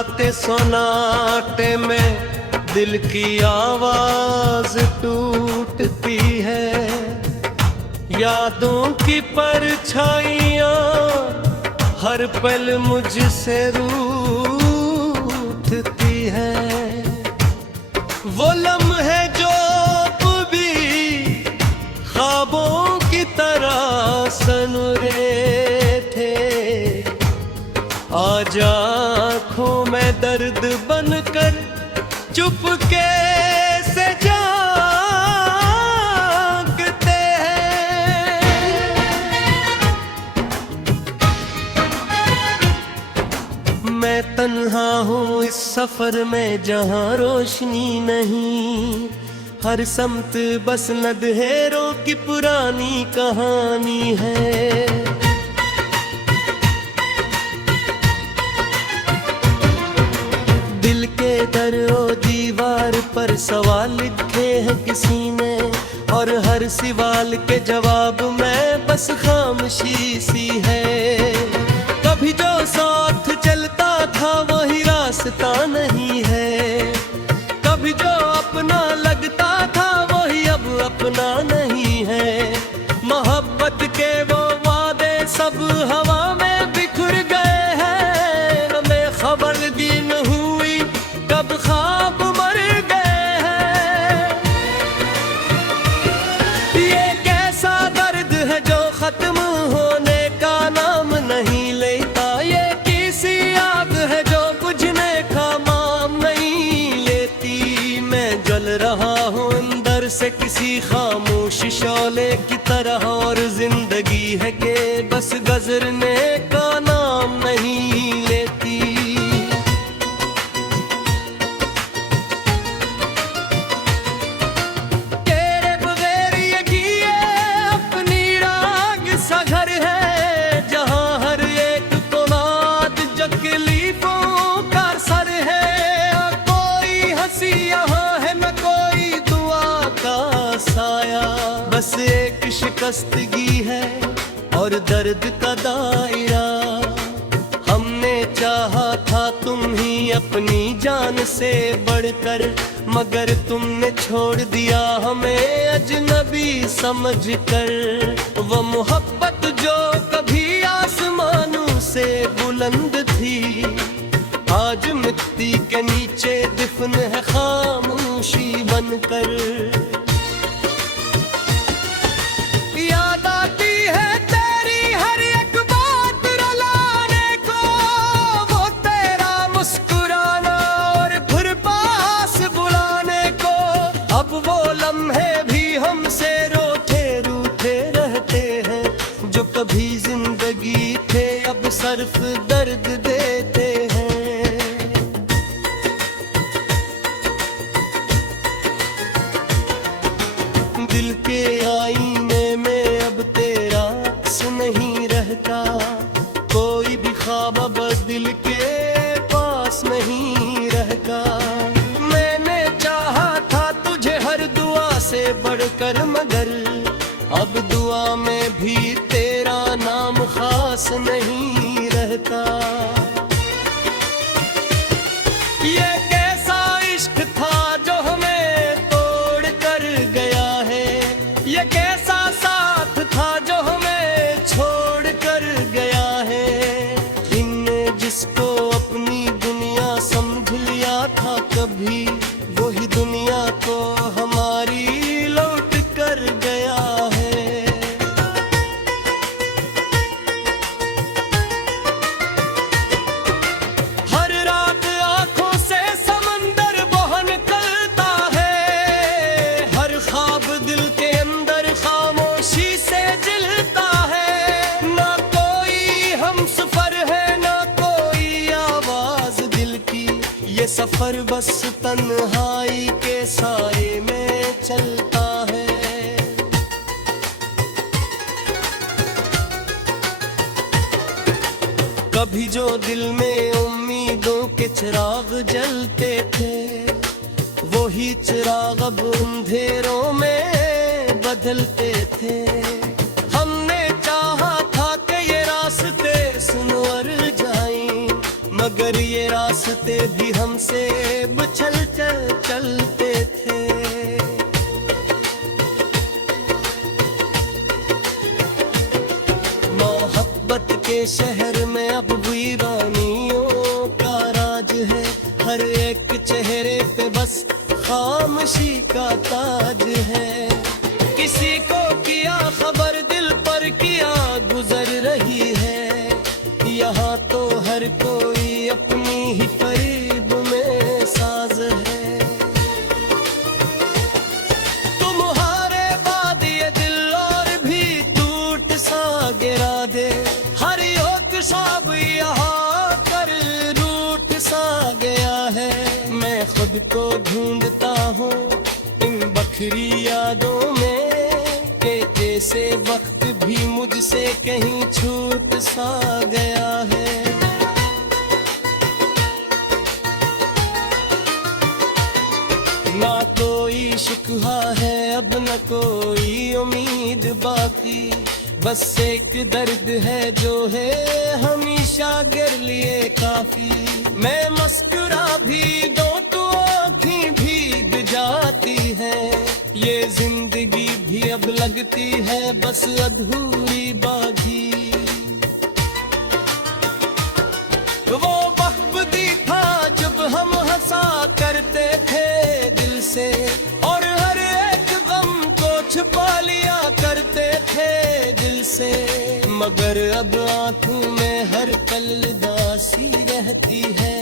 रात सोनाटे में दिल की आवाज टूटती है। यादों की परछाइयाँ हर पल मुझसे रूठती है। वो लम्हे जो भी ख्वाबों की तरह सनुरे थे, आज आँखों में दर्द बनकर चुपके से जागते हैं। मैं तन्हा हूँ इस सफर में जहाँ रोशनी नहीं, हर सम्त बस अंधेरों की पुरानी कहानी है। दिल के दरो दीवार पर सवाल लिखे हैं किसी ने, और हर सवाल के जवाब में बस खामोशी सी है। कभी जो साथ चलता था वही रास्ता नहीं है, कभी जो अपना लगता था वही अब अपना नहीं है। मोहब्बत के वो वादे सब हवा में बिखर गए हैं, हमें खबर दी न हुई कब ख्वाब मर गए हैं। ये कैसा दर्द है जो खत्म होने का नाम नहीं लेता, ये किसी आग है जो बुझने का नाम नहीं लेती। मैं जल रहा हूँ अंदर से किसी खामोश शोले की तरह, और जिंदगी है कि बस गुजरने का नाम नहीं लेती। तेरे बगैर ये किए अपनी राग सा घर है, जहाँ हर एक को नाद तकलीफों का सर है। कोई हंसी यहाँ है न कोई दुआ का साया, बस एक शिकस्तगी है और दर्द का दायरा। हमने चाहा था तुम ही अपनी जान से बढ़कर, मगर तुमने छोड़ दिया हमें अजनबी समझकर। वो मोहब्बत जो कभी आसमानों से बुलंद थी, आज मिट्टी के नीचे दफन है खामोशी बनकर। याद आती है तेरी हर एक बात रुलाने को, वो तेरा मुस्कुराना और फिर पास बुलाने को। अब वो लम्हे भी हमसे रोते रूठे रहते हैं, जो कभी जिंदगी थे अब सिर्फ दर्द देते हैं। दिल के आईने में अब तेरा अक्स नहीं रहता, कोई भी ख्वाब अब दिल के पास नहीं रहता। मैंने चाहा था तुझे हर दुआ से बढ़कर, मगर अब दुआ में भी तेरा नाम खास नहीं रहता। ये कैसा इश्क था जो हमें तोड़ कर गया है, ये कैसा साथ था जो हमें छोड़ कर गया है। इनने जिसको अपनी दुनिया समझ लिया था कभी, वही दुनिया को हमारी लौट कर गया है। हर रात आंखों से समंदर बहन करता है, हर ख्वाब दिल के अंदर खामोशी से जिलता है। ना कोई हम सफर है ना कोई आवाज दिल की, ये सफर बस तन्हाई के साए में चलता है। कभी जो दिल में उम्मीदों के चिराग जलते थे, वही चिराग अब अंधेरों में बदलते थे। हमने चाहा था कि ये रास्ते सुनवर जाएं, मगर ये रास्ते भी हमसे बिछल चलते थे। मोहब्बत के शहर में अब वीरानियों का राज है, हर एक चेहरे पे बस खामोशी का ताज है। किसी को किया खबर दिल पर किया गुजर रही है, यहाँ तो हर कोई अपनी ही करीब में साज है। तुम्हारे बाद ये दिल और भी टूट सा गिरा दे, हर एक शाब यहाँ कर रूठ सा गया है। मैं खुद को ढूंढता हूँ इन बखरी यादों में, के जैसे वक्त भी मुझसे कहीं छूट सा गया है। ना कोई शिकवा है अब न कोई उम्मीद बाकी, बस एक दर्द है जो है हमेशा गिर लिए काफी। मैं मुस्कुरा भी दूं तो आँखें भीग जाती है, ये जिंदगी भी अब लगती है बस अधूरी बाकी। वो वक्त भी था जब हम हंसा करते थे दिल से, और हर एक गम को छुपा लिया करते थे दिल से। मगर अब आंखों में हर पल उदासी रहती है,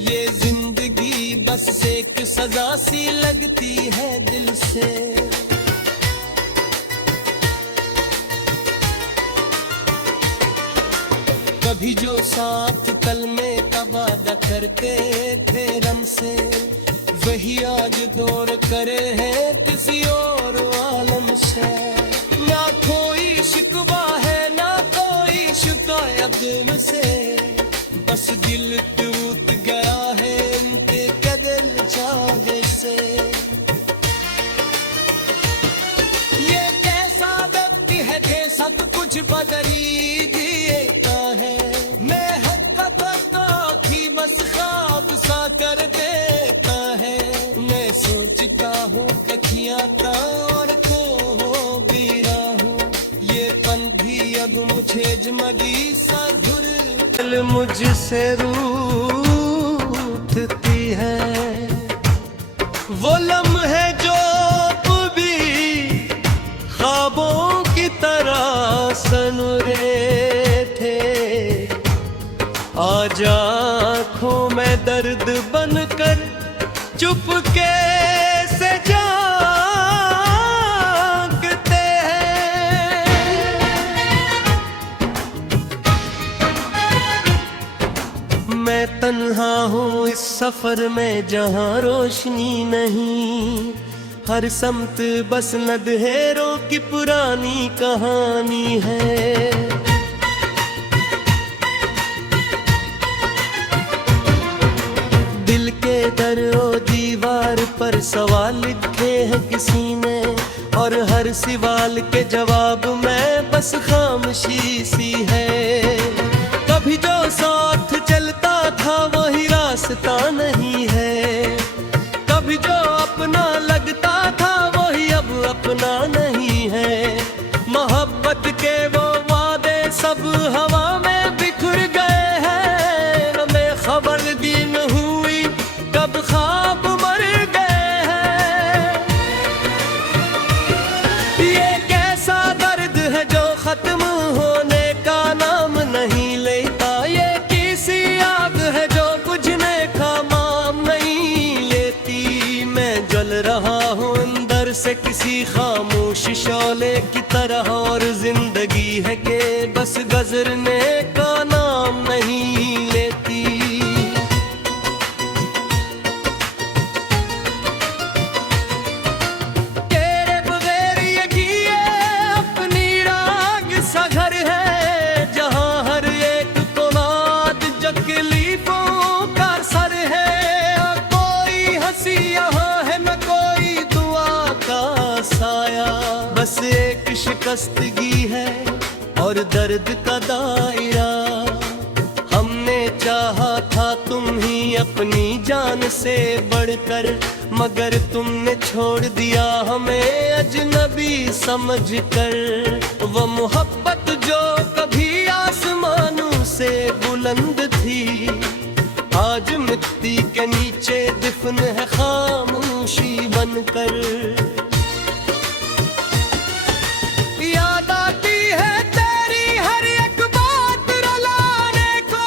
ये जिंदगी बस एक सजा सी लगती है दिल से। कभी जो साथ कल में का वादा करते थे हमसे, वही आज दौर करे है किसी और आलम से। ना कोई शिकवा है ना कोई शिकायत दिल से, बस दिल टूट गया है इनके कदर चाहे से। ये कैसा व्यक्ति है जे सब कुछ बदली देता है, मैं हद तक भी बस ख्वाब सा कर देता है। मैं सोचता हूँ कखियाँ का और खो भी रहा हूँ, ये पल भी अब मुझे जमगी सा दिल मुझसे रूठती है। वो लम्हे जो भी ख्वाबों की तरह सनुरे थे, आज आँखों में दर्द बनकर चुपके से जागते हैं। मैं तन्हा हूँ इस सफर में जहाँ रोशनी नहीं, हर समत बस अंधेरों की पुरानी कहानी है। दिल के दरो दीवार पर सवाल लिखे हैं किसी ने, और हर सवाल के जवाब में बस खामोशी सी है। कभी जो साथ चलता था वही रास्ता नहीं है, कभी जो अपना लगता था वही अब अपना नहीं है। मोहब्बत के वो वादे सब हवा में बिखर गए हैं, हमें खबर दी न हुई कब ख्वाब मर गए हैं। ये कैसा दर्द है जो खत्म होने का नाम नहीं लेता, ये किसी आग है जो बुझने का नाम नहीं लेती। मैं जल रहा हूँ अंदर से किसी खामोश शौले की तरह, और जिंदगी है कि बस गुजरने का नाम नहीं लेती। तेरे बगैर ये किए अपनी राग सा घर है, जहाँ हर एक को नाद तकलीफों का सर है। कोई हंसी यहाँ है न कोई दुआ का साया, बस एक शिकस्तगी है और दर्द का दायरा। हमने चाहा था तुम ही अपनी जान से बढ़कर, मगर तुमने छोड़ दिया हमें अजनबी समझकर। वो मोहब्बत जो कभी आसमानों से बुलंद थी, आज मिट्टी के नीचे दफन है खामोशी बनकर। याद आती है तेरी हर एक बात रुलाने को,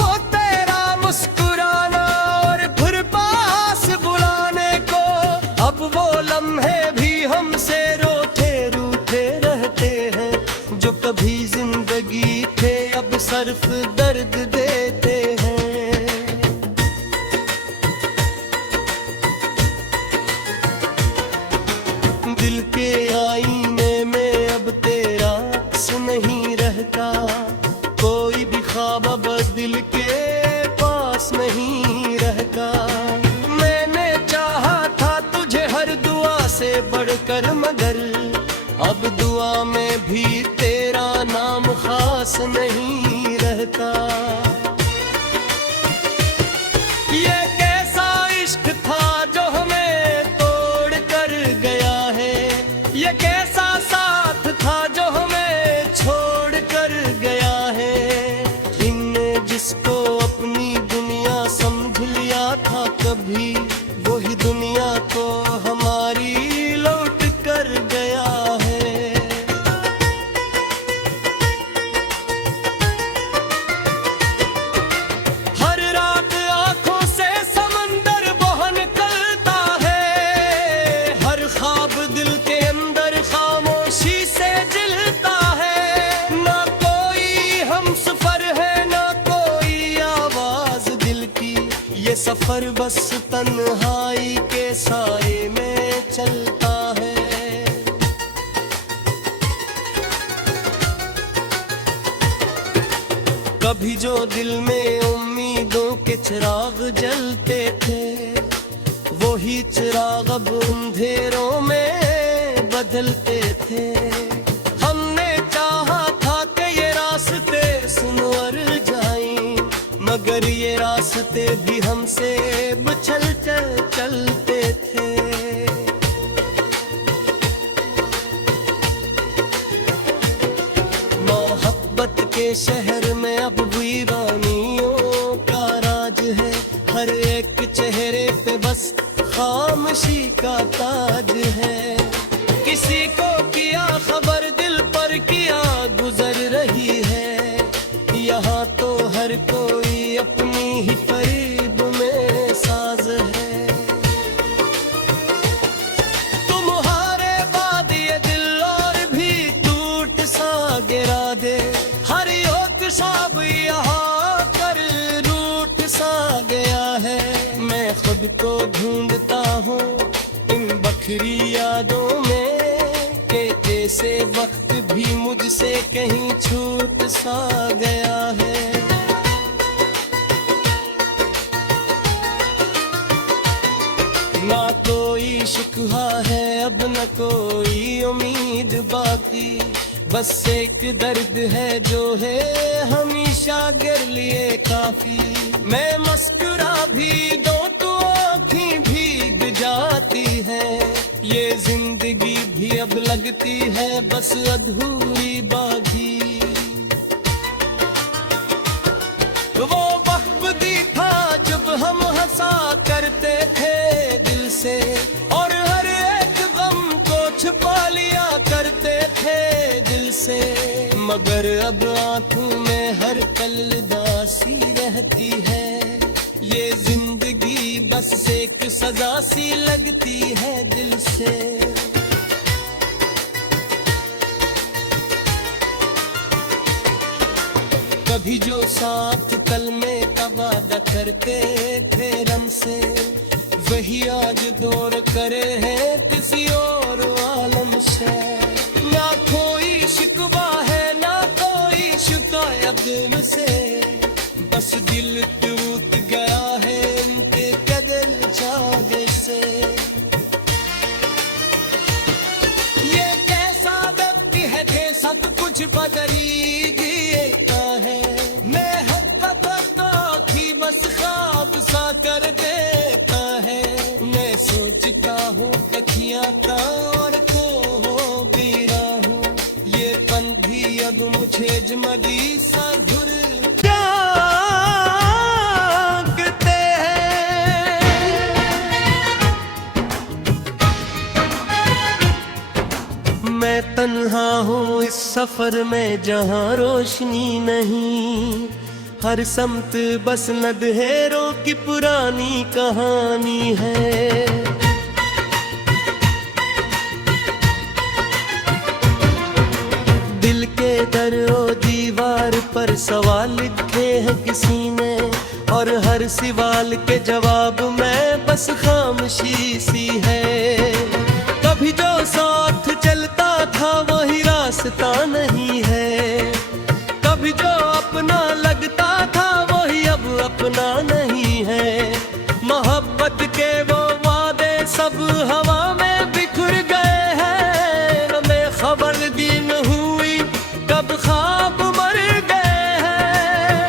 वो तेरा मुस्कुराना और फिर पास बुलाने को। अब वो लम्हे भी हमसे रोते रूठे रहते हैं, जो कभी जिंदगी थे अब सिर्फ दर्द देते हैं। दिल के आईने में अब तेरा अक्स नहीं रहता, कोई भी ख्वाब अब दिल के पास नहीं रहता। मैंने चाहा था तुझे हर दुआ से बढ़कर, मगर अब दुआ में भी तेरा नाम खास नहीं रहता। ये कैसा इश्क था जो हमें तोड़ कर गया है, ये कैसा साथ था जो हमें छोड़ कर गया है। इनने जिसको अपनी दुनिया समझ लिया था कभी, वही दुनिया को हमारी लौट कर गया है। हर रात आंखों से समंदर बह निकलता है, हर ख्वाब दिल के अंदर खामोशी से जिलता है। ना कोई हम सफर है, ना कोई आवाज दिल की, ये सफर बस तन्हाई के साए में चलता है। कभी जो दिल में उम्मीदों के चिराग जलते थे, वही चिराग अब अंधेरों में बदलते थे। हमने चाहा था कि ये रास्ते सुनवर जाएं, मगर ये रास्ते भी हमसे बिछल चलते थे। मोहब्बत के शहर में अब वीरानियों का राज है, हर एक चेहरे पे बस खामोशी का ताज है। किसी को किया खबर दिल पर किया गुजर रही है, यहाँ तो हर कोई अपनी ही फरीब में साज है। तुम्हारे बाद ये दिल और भी टूट सा गिरा दे, हर एक शाब यहाँ कर रूठ सा गया है। मैं खुद को ढूंढता हूँ इन बखरी यादों में, के जैसे वक्त भी मुझसे कहीं छूट सा गया है। ना कोई शिकवा है अब, न कोई उम्मीद बाकी, बस एक दर्द है जो है हमेशा गिर लिए काफी। मैं मुस्कुरा भी दो तो आँखें भीग जाती है, ये जिंदगी भी अब लगती है बस अधूरी बाकी। वो वक्त भी था जब हम हंसा करते थे दिल से, और हर एक गम को छुपा लिया करते थे दिल से। मगर अब आंखों में हर पल उदासी रहती है, ये जिंदगी बस एक सजा सी लगती है दिल से। कभी जो साथ कल में का वादा करते थे रम से, वही आज दौर करे है किसी और आलम से। ना कोई शिकवा है, ना कोई शिकायत दिल से, बस दिल टूट गया है इनके कदर जागे से। ये कैसा वक्त है कि सब कुछ बदली देता है, मैं हद तक आता और खो हो भी रहा हूँ, ये पन भी अब मुझे जमदी सा घुर जागते हैं। मैं तन्हा हूँ इस सफर में जहाँ रोशनी नहीं, हर समत बस अंधेरों की पुरानी कहानी है। दिल के दरो दीवार पर सवाल लिखे हैं किसी ने, और हर सवाल के जवाब में बस खामोशी सी है। कभी जो साथ चलता था वही रास्ता नहीं है, कभी जो अपना लगता था वही अब अपना नहीं है। मोहब्बत के वो वादे सब हवा में बिखर गए हैं, हमें खबर दी न हुई कब ख्वाब मर गए हैं।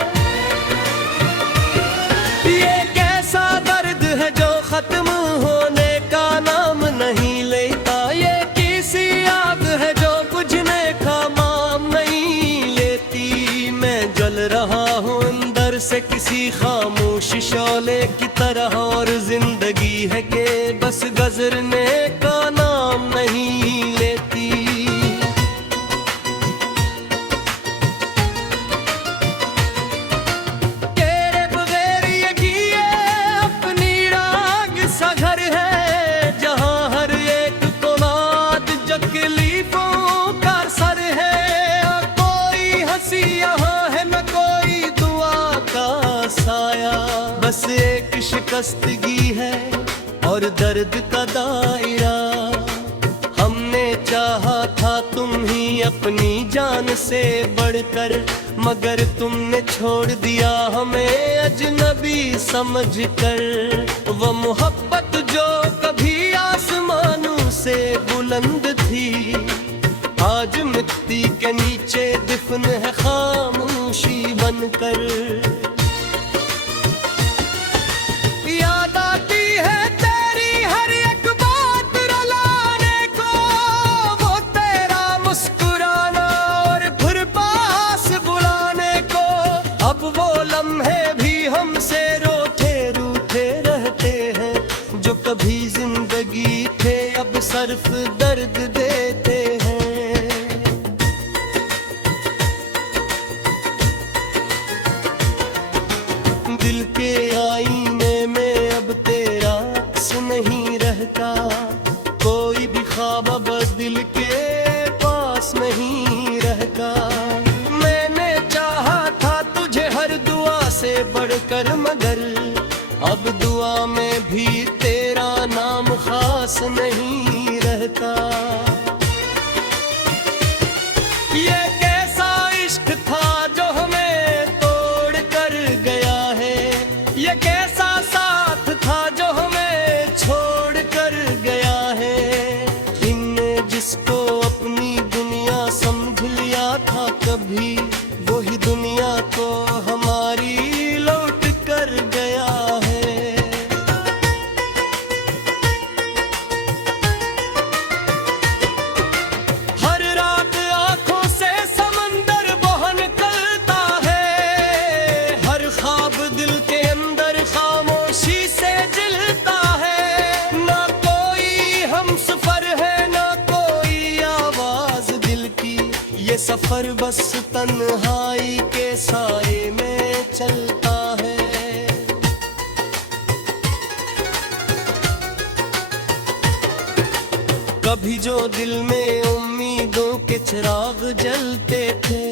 ये कैसा दर्द है जो खत्म होने का नाम नहीं लेता, ये किसी आग है जो बुझने का नाम नहीं लेती। मैं जल रहा हूँ अंदर से किसी खामोश शौले की तरह, और जिंदगी है कि बस गुजरने का नाम नहीं लेती। तेरे बगैर ये जिए अपनी राग सा घर है, जहाँ हर एक कोनात तकलीफों का सर है। कोई हंसी यहाँ है न कोई दुआ का साया, बस एक शिकस्तगी है और दर्द का दायरा। हमने चाहा था तुम ही अपनी जान से बढ़कर, मगर तुमने छोड़ दिया हमें अजनबी समझकर। वो मोहब्बत जो कभी आसमानों से बुलंद थी, आज मिट्टी के नीचे दफन है खामोशी बनकर। याद आती है तेरी हर एक बात रुलाने को, वो तेरा मुस्कुराना और फिर पास बुलाने को। अब वो लम्हे भी हमसे रोते रूठे रहते हैं, जो कभी जिंदगी थे अब सिर्फ दर्द देते हैं। दिल के आईने में अब तेरा अक्स नहीं रहता, कोई भी ख्वाब अब दिल के पास नहीं रहता। मैंने चाहा था तुझे हर दुआ से बढ़कर, मगर अब दुआ में भी तेरा नाम खास नहीं रहता। ये कैसा इश्क था जो हमें तोड़ कर गया है, ये कैसा साथ था जो हमें छोड़ कर गया है। इनने जिसको अपनी दुनिया समझ लिया था कभी, वही दुनिया को हमारी लौट कर गया है। हर रात आंखों से समंदर बहन करता है, हर ख्वाब दिल के अंदर खामोशी से जलता है। ना कोई हमसफर है ना कोई आवाज दिल की, ये सफर बस तन्हाई के साए में चलता है। कभी जो दिल में उम्मीदों के चिराग जलते थे,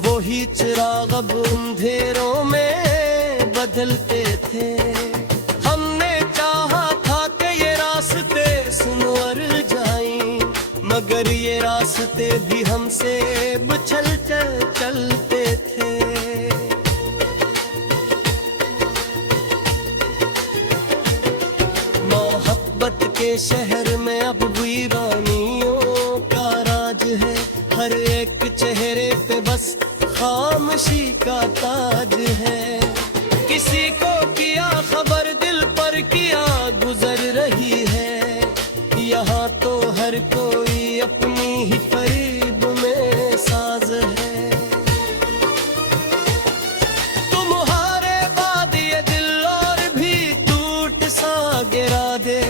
वही चिराग अब अंधेरों में बदलते थे। हमने चाहा था कि ये रास्ते सुनवर जाएं, मगर ये रास्ते भी हमसे बिछल चलते थे। मोहब्बत के शहर में अब वीरानियों का राज है, हर एक चेहरे पे बस खामोशी का ताज है। किसी को किया खबर दिल पर किया गुजर रही है, या गिरा दे।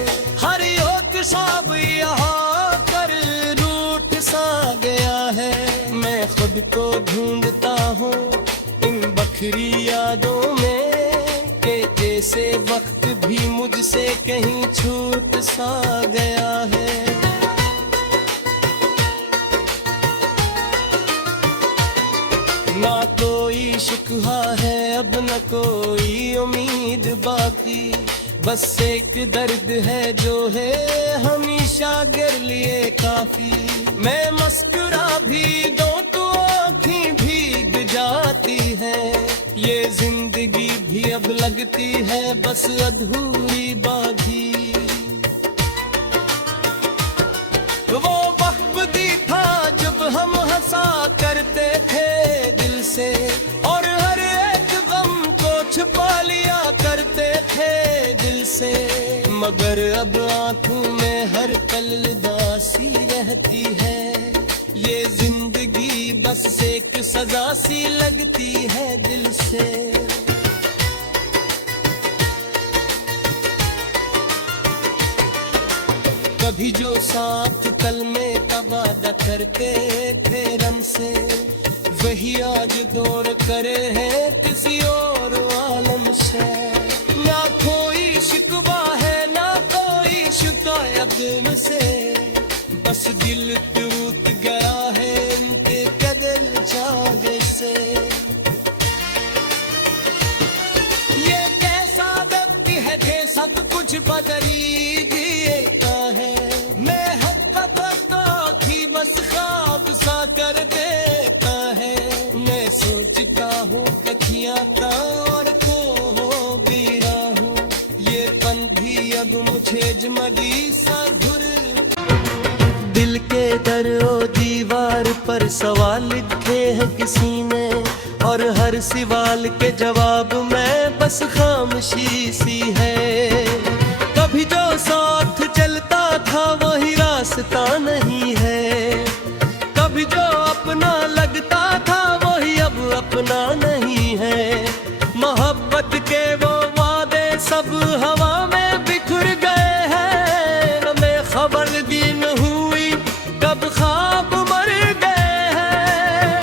हर एक ख्वाब यहाँ कर रूठ सा गया है। मैं खुद को ढूंढता हूँ इन बखरी यादों में, के जैसे वक्त भी मुझसे कहीं छूट सा गया है। ना कोई शिकवा है अब न कोई उम्मीद बाकी, बस एक दर्द है जो है हमेशा गिर लिए काफी। मैं मुस्कुरा भी दूं तो आँखें भीग जाती है, ये जिंदगी भी अब लगती है बस अधूरी बाकी। वो वक्त भी था जब हम हंसा करते थे दिल से, और हर एक गम को छुपा लिया करते थे दिल से। मगर अब आंखों में हर पल उदासी रहती है, ये जिंदगी बस एक सजा सी लगती है दिल से। कभी जो साथ कल में तवादा करते थे रम से, वही आज दौर करे है किसी और आलम से। ना कोई शिकवा है ना कोई शिकायत से, बस दिल टूट गया है इनके कदल जागे से। ये कैसा वक्त है कि सब कुछ बदली देता है। मैं हक़ की बस ख्वाब सा कर देता है। मैं सोचता हूँ कखियाँ का और को हो भी रहा हूँ, ये पन भी अब मुझे जमगी सा घुर। दिल के दरो दीवार पर सवाल लिखे हैं किसी ने, और हर सवाल के जवाब में बस खामोशी सी है। कभी जो साथ चलता था वही रास्ता नहीं है, कभी जो अपना लगता था वही अब अपना नहीं है। मोहब्बत के वो वादे सब हवा में बिखर गए हैं, हमें खबर भी न हुई कब ख्वाब मर गए हैं।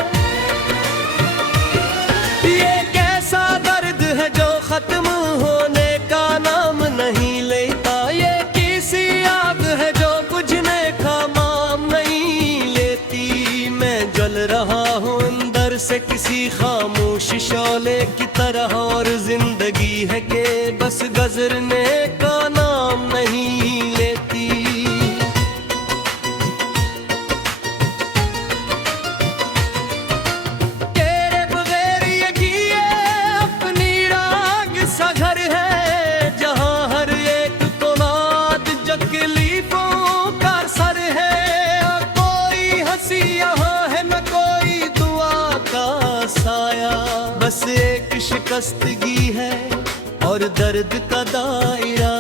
ये कैसा दर्द है जो खत्म होने का नाम नहीं लेता, ये किसी आग है जो बुझने का नाम नहीं लेती। मैं जल रहा हूँ अंदर से किसी खामोश शौले की तरह, और जिंदगी है कि बस गुजरने का नाम नहीं लेती। तेरे बगैर ये जिए अपनी राग सा घर है, जहाँ हर एक को नाद तकलीफों का सर है। कोई हंसी यहाँ है न कोई दुआ का साया, बस एक शिकस्तगी है और दर्द का दायरा।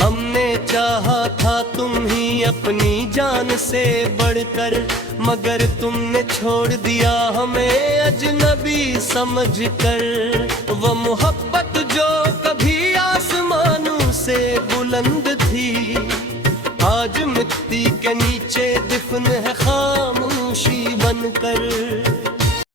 हमने चाहा था तुम ही अपनी जान से बढ़कर, मगर तुमने छोड़ दिया हमें अजनबी समझकर। वो मोहब्बत जो कभी आसमानों से बुलंद थी, आज मिट्टी के नीचे दफन है खामोशी बनकर।